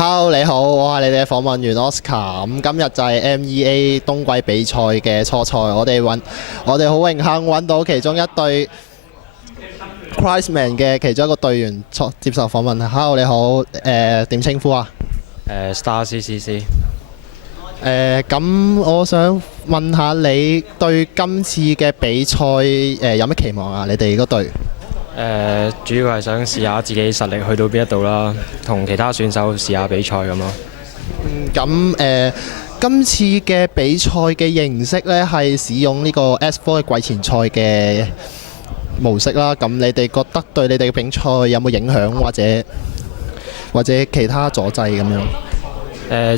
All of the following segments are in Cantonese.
Hello，你好，我係你哋嘅訪問員 Oscar。今日就係 MEA 冬季比賽嘅初賽，我哋好榮幸揾到其中一隊 Christman 嘅其中一個隊員接受訪問。Hello，你好，點稱呼啊？Star CCC。咁我想問下你對今次嘅比賽有咩期望啊？你哋嗰隊？主要係想試下自己實力去到邊一度啦，同其他選手試下比賽咁咯。今次嘅比賽嘅形式呢，係使用呢個 S4 嘅季前賽嘅模式啦。咁你哋覺得對你哋嘅比賽有冇影響，或者其他阻滯咁樣？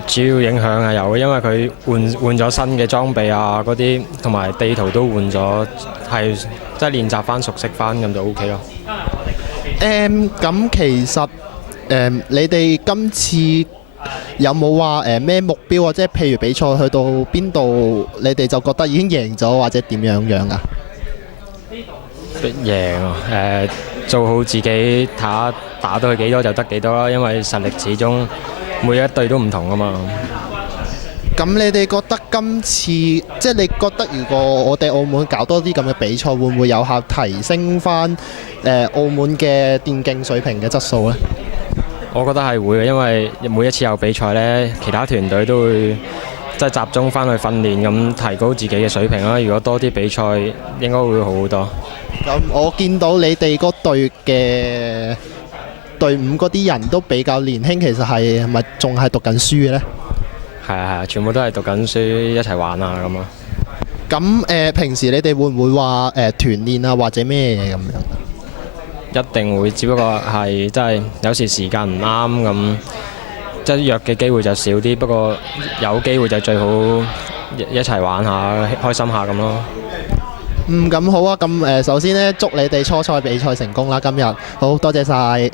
主要影響係有，因為佢換咗新嘅裝備啊，嗰啲同埋地圖都換咗，係即係練習翻、熟悉翻咁就 OK 咯。咁其實你哋今次有冇話咩目標啊？即係譬如比賽去到邊度，你哋就覺得已經贏咗，或者點樣啊？贏啊！做好自己，睇下打到去幾多就得幾多啦。因為實力始終每一隊都唔同啊嘛。咁你哋覺得今次即係你覺得如果我哋澳門搞多啲咁嘅比賽，會唔會有效提升翻澳門嘅電競水平嘅質素呢？我覺得係會嘅，因為每一次有比賽呢，其他團隊都會即係集中翻去訓練，咁提高自己嘅水平啦。如果多啲比賽，應該會好好多。咁我見到你哋嗰隊嘅隊伍嗰啲人都比較年輕，其實係咪仲係讀緊書嘅呢？係啊，全部都係讀緊書，一齊玩啊咁啊。咁平時你哋會唔會話團練啊，或者咩嘢咁樣？一定會，只不過係即係有時時間唔啱咁，即係約嘅機會就少啲。不過有機會就最好一齊玩下，開心下咁咯。咁好啊！咁首先呢，祝你哋初賽比賽成功啦！今日好多謝晒。